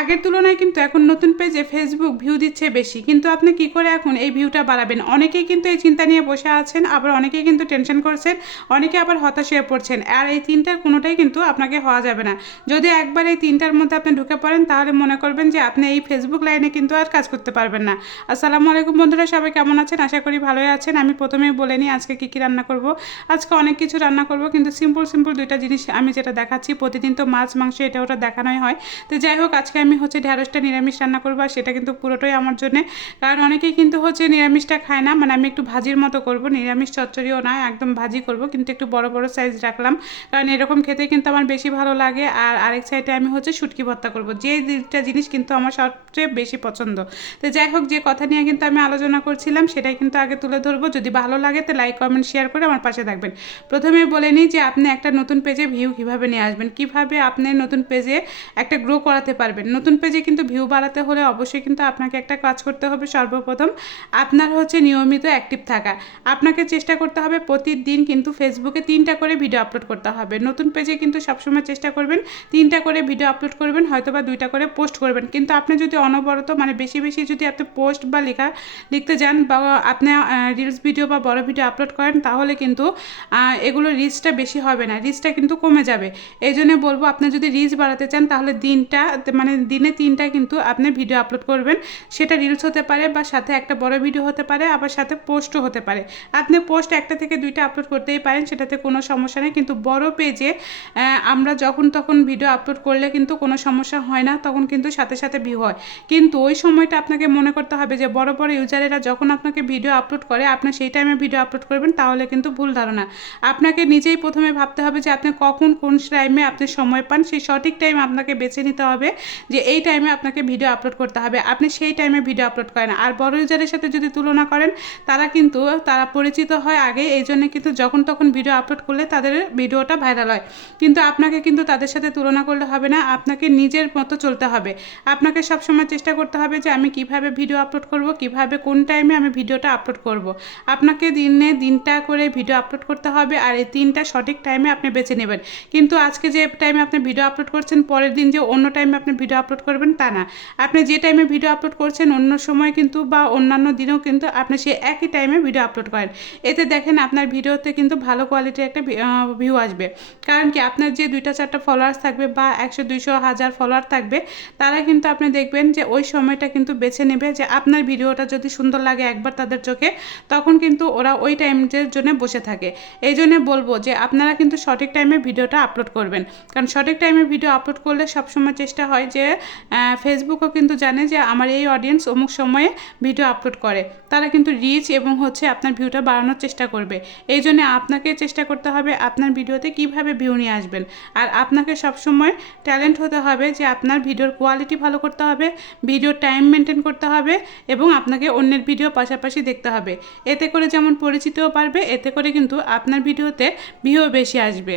আগের তুলনায় কিন্তু এখন নতুন পেজে ফেসবুক ভিউ দিচ্ছে বেশি, কিন্তু আপনি কি করে এখন এই ভিউটা বাড়াবেন? অনেকেই কিন্তু এই চিন্তা নিয়ে বসে আছেন, আবার অনেকেই কিন্তু টেনশন করছেন, অনেকে আবার হতাশ হয়ে পড়ছেন। আর এই তিনটার কোনোটাই কিন্তু আপনাকে হওয়া যাবে না। যদি একবার এই তিনটার মধ্যে আপনি ঢুকে পড়েন, তাহলে মনে করবেন যে আপনি এই ফেসবুক লাইনে কিন্তু আর কাজ করতে পারবেন না। আসসালামু আলাইকুম বন্ধুরা, সবাই কেমন আছেন? আশা করি ভালোই আছেন। আমি প্রথমেই বলে নিই আজকে কী কী রান্না করব। আজকে অনেক কিছু রান্না করব, কিন্তু সিম্পল সিম্পল দুইটা জিনিস আমি যেটা দেখাচ্ছি। প্রতিদিন তো মাছ মাংস এটা ওটা দেখানোই হয়। তো যাই হোক, আজকে আমি ঢেঁড়সটা নিরামিষ রান্না করবো, আর সেটা কিন্তু পুরোটাই আমার জন্যে। কারণ অনেকেই কিন্তু নিরামিষটা খায় না, মানে আমি একটু ভাজির মতো করব, নিরামিষ চচ্চড়িও না, একদম ভাজি করব, কিন্তু একটু বড় বড় সাইজ রাখলাম, কারণ এরকম খেতে কিন্তু আমার বেশি ভালো লাগে। আর আরেক সাইডে আমি শুটকি ভর্তা করব, যে দুইটা জিনিস কিন্তু আমার সবচেয়ে বেশি পছন্দ। তো যাই হোক, যে কথা নিয়ে কিন্তু আমি আলোচনা করছিলাম সেটাই কিন্তু আগে তুলে ধরবো। যদি ভালো লাগে তো লাইক কমেন্ট শেয়ার করে আমার পাশে থাকবেন। প্রথমে বলে নিই যে আপনি একটা নতুন পেজে ভিউ কীভাবে নিয়ে আসবেন, কীভাবে আপনি নতুন পেজে একটা গ্রো করাতে পারবেন। নতুন পেজে কিন্তু ভিউ বাড়াতে হলে অবশ্যই কিন্তু আপনাকে একটা কাজ করতে হবে। সর্বপ্রথম আপনার নিয়মিত অ্যাক্টিভ থাকা। আপনাকে চেষ্টা করতে হবে প্রতিদিন কিন্তু ফেসবুকে 3টা করে ভিডিও আপলোড করতে হবে। নতুন পেজে কিন্তু সবসময় চেষ্টা করবেন 3টা করে ভিডিও আপলোড করবেন, হয়তো বা 2টা করে পোস্ট করবেন। কিন্তু আপনি যদি অনবরত বেশি বেশি যদি আপনি পোস্ট বা লিখতে যান, বা আপনি রিলস ভিডিও বা বড় ভিডিও আপলোড করেন, তাহলে কিন্তু এগুলো রিচটা বেশি হবে না, রিচটা কিন্তু কমে যাবে। এই জন্য বলবো, আপনি যদি রিচ বাড়াতে চান তাহলে দিনে 3টা কিন্তু আপনি ভিডিও আপলোড করবেন। সেটা রিলস হতে পারে, বা সাথে একটা বড় ভিডিও হতে পারে, আবার সাথে পোস্টও হতে পারে। আপনি পোস্ট 1টা থেকে 2টা আপলোড করতেই পারেন, সেটাতে কোনো সমস্যা নেই। কিন্তু বড় পেজে আমরা যখন তখন ভিডিও আপলোড করলে কিন্তু কোনো সমস্যা হয় না, তখন কিন্তু সাথে সাথে ভিউ হয়। কিন্তু ওই সময়টা আপনাকে মনে করতে হবে যে বড় বড় ইউজারেরা যখন আপনাকে ভিডিও আপলোড করে, আপনি সেই টাইমে ভিডিও আপলোড করবেন, তাহলে কিন্তু ভুল ধারণা। আপনাকে নিজেই প্রথমে ভাবতে হবে যে আপনি কখন কোন টাইমে আপনি সময় পান, সেই সঠিক টাইম আপনাকে বেছে নিতে হবে যে এই টাইমে আপনাকে ভিডিও আপলোড করতে হবে। আপনি সেই টাইমে ভিডিও আপলোড করেন। আর বড় ইউজারের সাথে যদি তুলনা করেন, তারা পরিচিত হয় আগে, এই জন্য কিন্তু যখন তখন ভিডিও আপলোড করলে তাদের ভিডিওটা ভাইরাল হয়। কিন্তু আপনাকে কিন্তু তাদের সাথে তুলনা করলে হবে না, আপনাকে নিজের মতো চলতে হবে। আপনাকে সবসময় চেষ্টা করতে হবে যে আমি কিভাবে ভিডিও আপলোড করব, কিভাবে কোন টাইমে আমি ভিডিওটা আপলোড করব। আপনাকে দিনে 3টা করে ভিডিও আপলোড করতে হবে, আর এই 3টা সঠিক টাইমে আপনি বেছে নেবেন। কিন্তু আজকে যে টাইমে আপনি ভিডিও আপলোড করছেন, পরের দিন যে অন্য টাইমে আপনি ভিডিও আপলোড করবেন তা না। আপনি যে টাইমে ভিডিও আপলোড করছেন অন্য সময় কিন্তু, বা অন্যান্য দিনেও কিন্তু আপনি সেই একই টাইমে ভিডিও আপলোড করেন। এতে দেখেন আপনার ভিডিওতে কিন্তু ভালো কোয়ালিটির একটা ভিউ আসবে। কারণ কি, আপনার যে 2টা 4টা ফলোয়ার্স থাকবে, বা 100 200 1000 ফলোয়ার থাকবে, তারা কিন্তু আপনি দেখবেন যে ওই সময়টা কিন্তু বেছে নেবে যে আপনার ভিডিওটা যদি সুন্দর লাগে একবার তাদের চোখে, তখন কিন্তু ওরা ওই টাইমের জন্য বসে থাকে। এই জন্য বলবো যে আপনারা কিন্তু সঠিক টাইমে ভিডিওটা আপলোড করবেন, কারণ সঠিক টাইমে ভিডিও আপলোড করলে সবসময় চেষ্টা হয় যে ফেসবুকও কিন্তু জানে যে আমার এই অডিয়েন্স অমুক সময়ে ভিডিও আপলোড করে, তারা কিন্তু রিচ এবং আপনার ভিউটা বাড়ানোর চেষ্টা করবে। এই জন্য আপনাকে চেষ্টা করতে হবে আপনার ভিডিওতে কিভাবে ভিউ নিয়ে আসবেন। আর আপনাকে সবসময় ট্যালেন্ট হতে হবে যে আপনার ভিডিওর কোয়ালিটি ভালো করতে হবে, ভিডিওর টাইম মেনটেন করতে হবে, এবং আপনাকে অন্যের ভিডিও পাশাপাশি দেখতে হবে। এতে করে যেমন পরিচিতিও বাড়বে, এতে করে কিন্তু আপনার ভিডিওতে ভিউ বেশি আসবে।